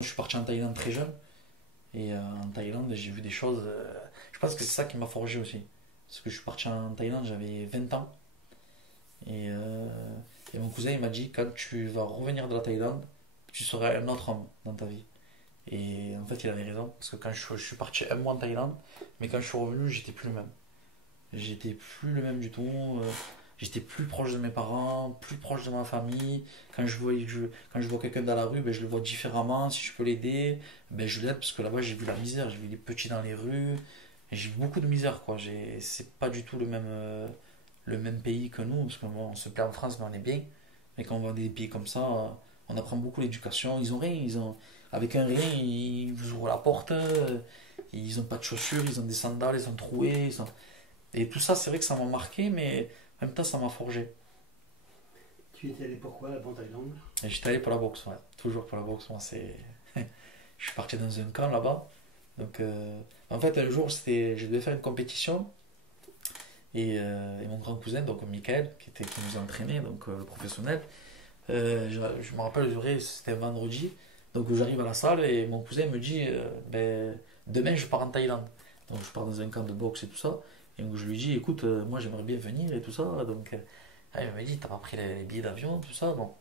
Je suis parti en Thaïlande très jeune et en Thaïlande j'ai vu des choses. Je pense que c'est ça qui m'a forgé aussi. Parce que je suis parti en Thaïlande, j'avais 20 ans et, euh, et mon cousin il m'a dit quand tu vas revenir de la Thaïlande, tu seras un autre homme dans ta vie. Et en fait il avait raison parce que je suis parti un mois en Thaïlande, mais quand je suis revenu j'étais plus le même. J'étais plus le même du tout. J'étais plus proche de mes parents, plus proche de ma famille. Quand je vois quelqu'un dans la rue, ben, je le vois différemment. Si je peux l'aider, ben, je l'aide parce que là-bas j'ai vu la misère. J'ai vu des petits dans les rues. Et j'ai vu beaucoup de misère, quoi. C'est pas du tout le même pays que nous. Parce qu'on on se plaît en France, mais on est bien. Mais quand on va dans des pays comme ça, on apprend beaucoup l'éducation. Ils ont rien. Avec un rien, ils vous ouvrent la porte. Ils ont pas de chaussures, ils ont des sandales, ils sont troués. Et tout ça, c'est vrai que ça m'a marqué, mais en même temps, ça m'a forgé. Tu étais allé pourquoi là-bas en Thaïlande? Et j'étais allé pour la boxe, ouais. Toujours pour la boxe, moi, c'est. Je suis parti dans un camp là-bas. Donc, en fait, un jour, je devais faire une compétition. Et mon grand cousin, donc Michael, qui nous entraînait, donc le professionnel, je me rappelle, c'était un vendredi. Donc, j'arrive à la salle et mon cousin me dit ben, demain, je pars en Thaïlande. Donc, je pars dans un camp de boxe et tout ça. Et donc, je lui dis écoute, moi, j'aimerais bien venir et tout ça. Donc, il m'a dit t'as pas pris les billets d'avion, tout ça. Bon.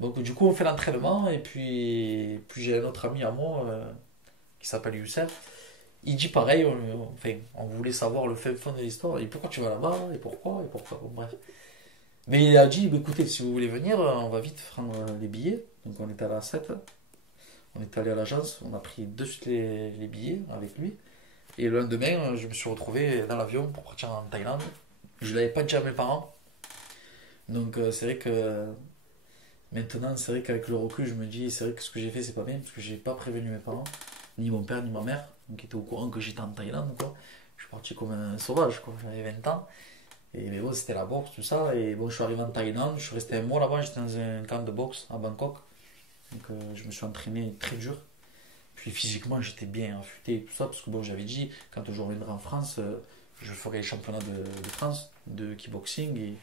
Donc, du coup, on fait l'entraînement. Et puis j'ai un autre ami à moi qui s'appelle Youssef. Il dit pareil, enfin, on voulait savoir le fin fond de l'histoire. Et pourquoi tu vas là-bas? Et pourquoi? Et pourquoi? Bon, bref. Mais il a dit, bah, écoutez, si vous voulez venir, on va vite prendre les billets. Donc on est allé à 7. On est allé à l'agence, on a pris de suite les billets avec lui. Et le lendemain, je me suis retrouvé dans l'avion pour partir en Thaïlande. Je ne l'avais pas dit à mes parents. Donc c'est vrai que maintenant, c'est vrai qu'avec le recul, je me dis, c'est vrai que ce que j'ai fait, c'est pas bien, parce que j'ai pas prévenu mes parents, ni mon père, ni ma mère, qui étaient au courant que j'étais en Thaïlande, quoi. Je suis parti comme un sauvage, quoi. J'avais 20 ans. Et mais bon, c'était la boxe, tout ça. Et bon, je suis arrivé en Thaïlande, je suis resté un mois là-bas, j'étais dans un camp de boxe à Bangkok. Donc je me suis entraîné très dur. Puis physiquement, j'étais bien affûté et tout ça, parce que bon, j'avais dit, quand je reviendrai en France, je ferai les championnats de France de kickboxing. Et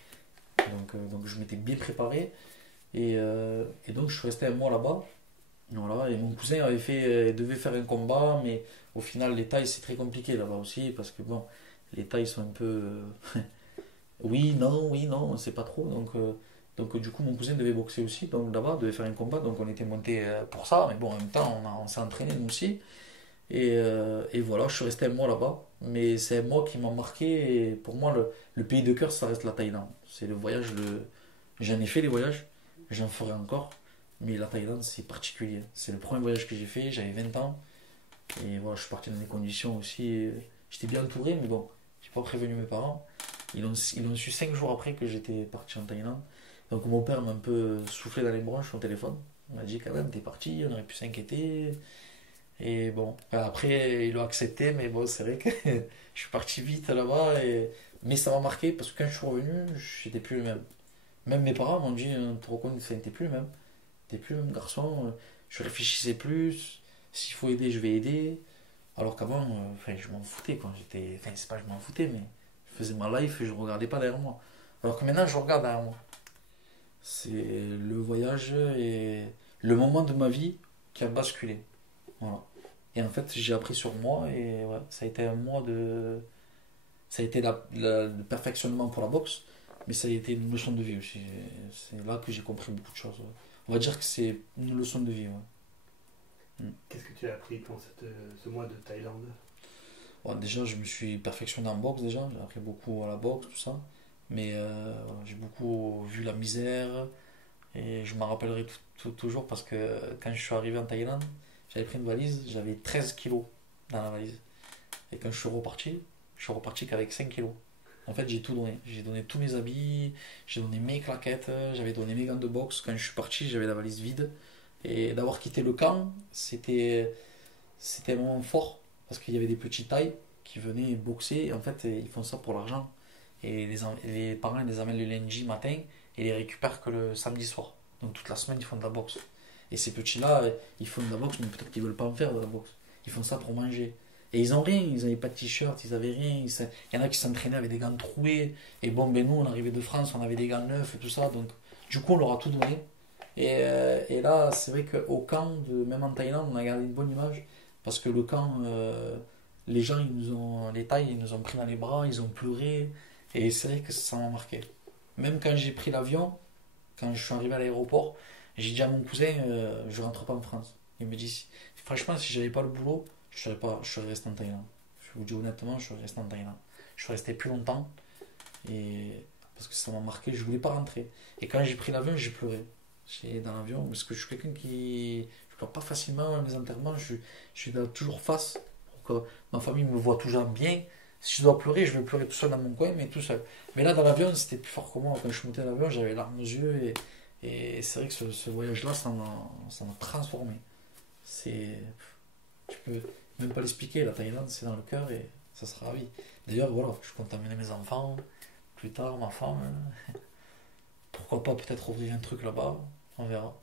donc je m'étais bien préparé. Et donc je suis resté un mois là-bas. Voilà, et mon cousin devait faire un combat, mais au final, les tailles, c'est très compliqué là-bas aussi, parce que bon, les tailles sont un peu. Oui, non, on sait pas trop. Donc du coup, mon cousin devait boxer aussi, donc là-bas, devait faire un combat, donc on était monté pour ça, mais bon, en même temps, on s'est entraîné nous aussi. Et voilà, je suis resté un mois là-bas, mais c'est un mois qui m'a marqué, et pour moi, le pays de cœur, ça reste la Thaïlande. C'est le voyage, j'en ai fait des voyages, j'en ferai encore, mais la Thaïlande, c'est particulier. C'est le premier voyage que j'ai fait, j'avais 20 ans, et voilà, je suis parti dans des conditions aussi. J'étais bien entouré, mais bon, j'ai pas prévenu mes parents. Ils ont su 5 jours après que j'étais parti en Thaïlande. Donc mon père m'a un peu soufflé dans les branches au téléphone. Il m'a dit quand même, t'es parti, on aurait pu s'inquiéter. Et bon, après, ils l'ont accepté, mais bon, c'est vrai que je suis parti vite là-bas. Mais ça m'a marqué parce que quand je suis revenu, j'étais plus le même. Même mes parents m'ont dit, te reconnais, t'es plus le même. T'es plus le même garçon. Je réfléchissais plus. S'il faut aider, je vais aider. Alors qu'avant, enfin, je m'en foutais, quoi. Enfin, c'est pas que je m'en foutais, mais je faisais ma life et je regardais pas derrière moi. Alors que maintenant, je regarde derrière moi. C'est le voyage et le moment de ma vie qui a basculé. Voilà. Et en fait, j'ai appris sur moi et ouais, ça a été un mois de. Ça a été le perfectionnement pour la boxe, mais ça a été une leçon de vie aussi. C'est là que j'ai compris beaucoup de choses. Ouais. On va dire que c'est une leçon de vie. Ouais. Mm. Qu'est-ce que tu as appris pendant ce mois de Thaïlande? Bon, déjà, je me suis perfectionné en boxe déjà. J'ai appris beaucoup à la boxe, tout ça. Mais voilà, j'ai beaucoup vu la misère et je m'en rappellerai toujours parce que quand je suis arrivé en Thaïlande, j'avais pris une valise, j'avais 13 kilos dans la valise. Et quand je suis reparti qu'avec 5 kilos. En fait, j'ai tout donné. J'ai donné tous mes habits, j'ai donné mes claquettes, j'avais donné mes gants de boxe. Quand je suis parti, j'avais la valise vide. Et d'avoir quitté le camp, c'était un moment fort parce qu'il y avait des petits tailles qui venaient boxer. Et en fait, ils font ça pour l'argent. Et les parents ils les amènent le lundi matin et les récupèrent que le samedi soir. Donc toute la semaine, ils font de la boxe. Et ces petits-là, ils font de la boxe, mais peut-être qu'ils veulent pas en faire de la boxe. Ils font ça pour manger. Et ils ont rien, ils n'avaient pas de t-shirt, ils avaient rien. Il y en a qui s'entraînaient avec des gants troués. Et bon, ben nous, on arrivait de France, on avait des gants neufs et tout ça. Donc, du coup, on leur a tout donné. Et là, c'est vrai qu'au camp, même en Thaïlande, on a gardé une bonne image. Parce que le camp, les gens, les Thaïs, ils nous ont pris dans les bras, ils ont pleuré. Et c'est vrai que ça m'a marqué. Même quand j'ai pris l'avion, quand je suis arrivé à l'aéroport, j'ai dit à mon cousin, je rentre pas en France. Il me dit, franchement, si j'avais pas le boulot, je serais resté en Thaïlande. Je vous dis honnêtement, je serais resté en Thaïlande. Je suis resté plus longtemps. Et parce que ça m'a marqué, je voulais pas rentrer. Et quand j'ai pris l'avion, j'ai pleuré. J'ai dans l'avion, parce que je suis quelqu'un qui. Je pleure pas facilement à mes enterrements, je suis toujours face pour que ma famille me voit toujours bien. Si je dois pleurer, je vais pleurer tout seul dans mon coin, mais tout seul. Mais là, dans l'avion, c'était plus fort que moi. Quand je suis monté dans l'avion, j'avais les larmes aux yeux. Et c'est vrai que ce voyage-là, ça m'a transformé. C'est. Tu peux même pas l'expliquer. La Thaïlande, c'est dans le cœur et ça sera ravi. D'ailleurs, voilà, je compte amener mes enfants plus tard, ma femme. Pourquoi pas peut-être ouvrir un truc là-bas, on verra.